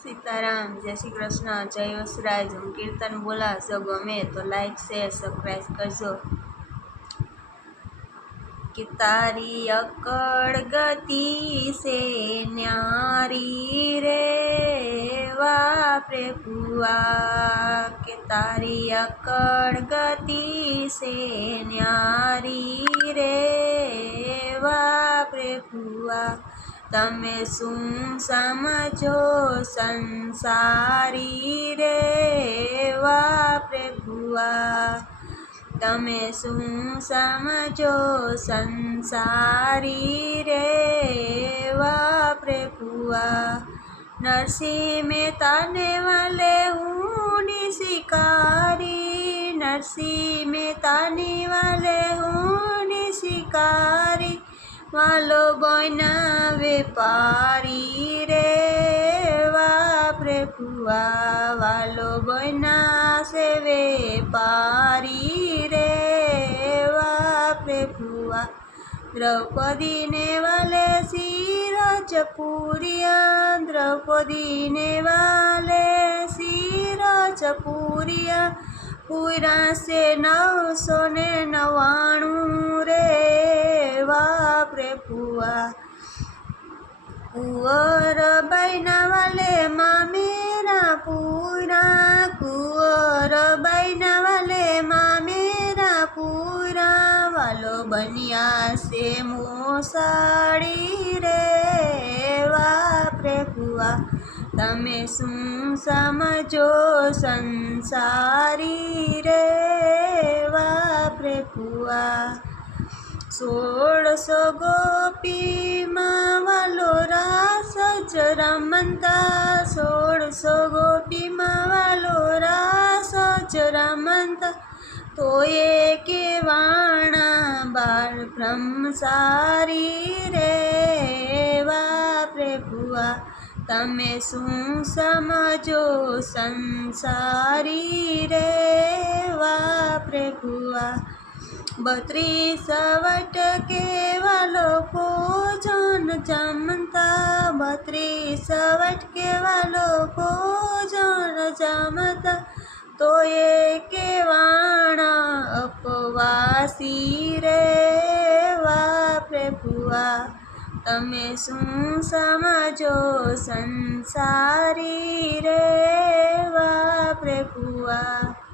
सीताराम। जय श्री कृष्ण। जय वसराज। हम कीर्तन बोला। जो गमे तो लाइक शेर सब्सक्राइब करजो। कि तारी अकड़ गति से न्यारी रे बाप रे फुआ। के तारी अकड़ गति से न्यारी रे बाप रे फुआ। तमे શું સમજો સંસારી રે બાપ રે ફુઆ। તમે શું સમજો સંસારી રે બાપ રે ફુઆ। નરસિંહ મહેતાને વાલે હું શિકારી। નરસિંહ મહેતાની વાલે હું શિકારી। वालो बना वेपारी रे बाप रे फुआ। वालो बना से वेपारी रे बाप रे फुआ। द्रौपदी ने वाले सिरज पूरिया। द्रौपदी ने वाले सिरज पूरिया। पूरा से 999 रे बाप रे फुआ। कुंवर बैना वाले माँ मेरा पूरा। कुंवर बैना वाले माँ मेरा पूरा। वालो बनिया से मोसाड़ी रे बाप रे फुआ। तमे શું સમજો સંસારી રે બાપ રે ફુआ। 1600 गोपी माँ वालो रास ज रमंता। 1600 गोपी माँ वालो रास ज रमंता। तो ये के वाणा बाल ब्रह्मचारी रे बाप रे फुआ। तमे શું સમજો સંસારી રે બાપ રે ફુआ। 32 वट के वालो भोजन जमता। 32 वट के वालो भोजन जमता। तो ये के वाणा अपवासी रे बाप रे फुआ। तमे શું સમજો સંસારી રે બાપ રે ફુआ।